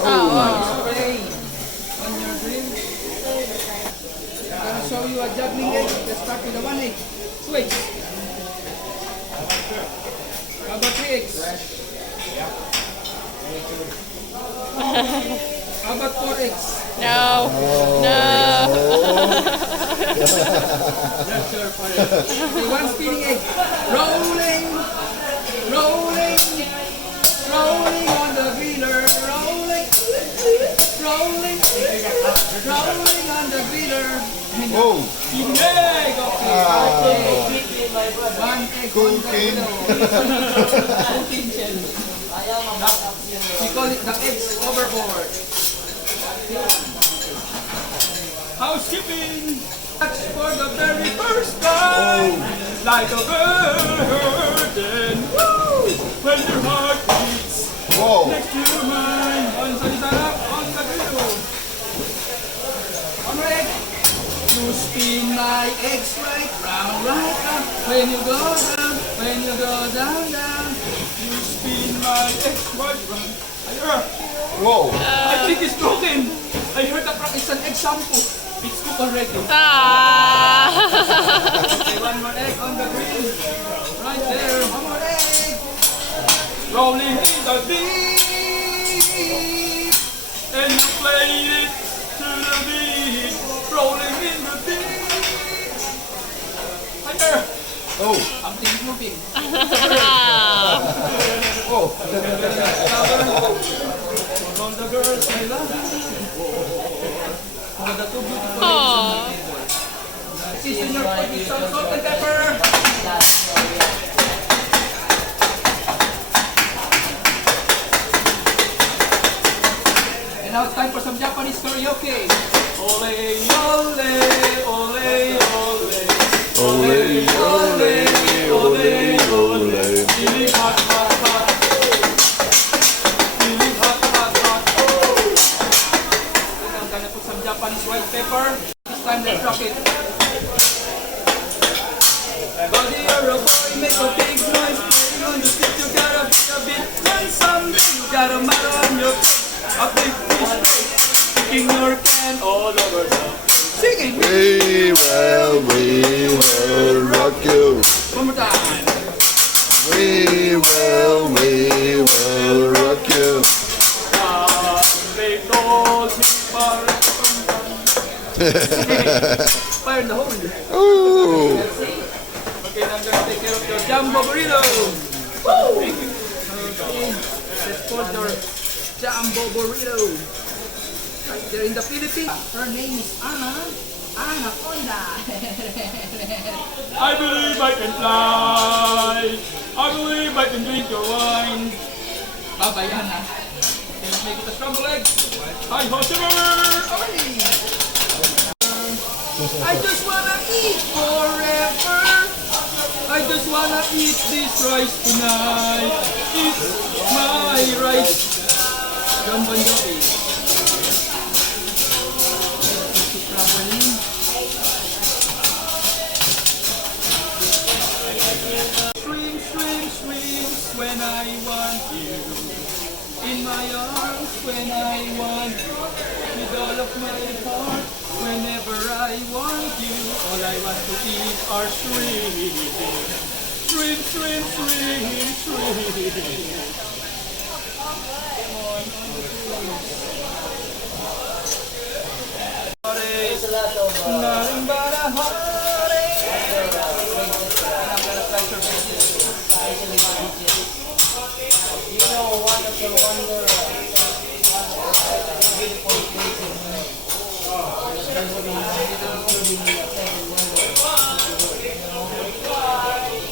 Spray on your grill. I'm gonna show you a juggling egg. Let's start with the 1 egg. 2 eggs. How about 3 eggs? How about 4 eggs? No. No. Okay, 1 spinning egg. Rolling. Rolling. Rolling on the griller. Rolling. Rolling. Rolling on the griller. Oh, Spinning egg. Okay. 1 egg on the griller. Cooking shell. We call it the eggs overboard. Housekeeping. Touch for the very first time. Like a virgin. Woo! When your heart beats next to mine. On sa sarap, on the grill. On my egg. You spin my eggs right round, right round. When you go down, when you go down, down. You spin my eggs right round. whoa. I think it's broken. I heard that it's an egg shampoo. It's cooked already. Okay, 1 more egg on the grill. Right there. 1 more egg. Rolling in the deep. And you played it to the beat. Rolling in the deep. Right there. Oh, Something's moving. oh. All the girls I love. For the 2 beautiful Aww. season your food with some salt and pepper. And now it's time for some Japanese karaoke. Ole, ole, ole, ole. Ole, ole, ole, ole. Feeling hot, hot, hot. Feeling hot, hot, hot. And I'm gonna put some Japanese white pepper. This time let's rock it. Buddy, you're a boy, make a big noise. Playing on the stick, you gotta be a bit handsome. You got a matter on your face, a big fish face. Kicking your can all over the singing. We will rock you. One more time. We will rock you. They told me fire in the hole. Ooh. Okay, now I'm gonna take care of your jumbo burrito. Woo! Okay, let's put your jumbo burrito right there in the Philippines. Her name is Anaconda. I believe I can fly. I believe I can drink your wine. Bye-bye, Anna. Okay, let's make it a scrambled egg. Hi, Hosher! I just wanna eat forever. I just wanna eat this rice tonight. It's my rice. John Bon Jovi. Properly. Swim, swim, swim when I want you. In my arms when I want you. With all of my heart whenever I want you. All I want to eat are shrimp. Shrimp, shrimp, shrimp, shrimp. Nothing but a heartache. I'm gonna try to make this. You know, one of the wonder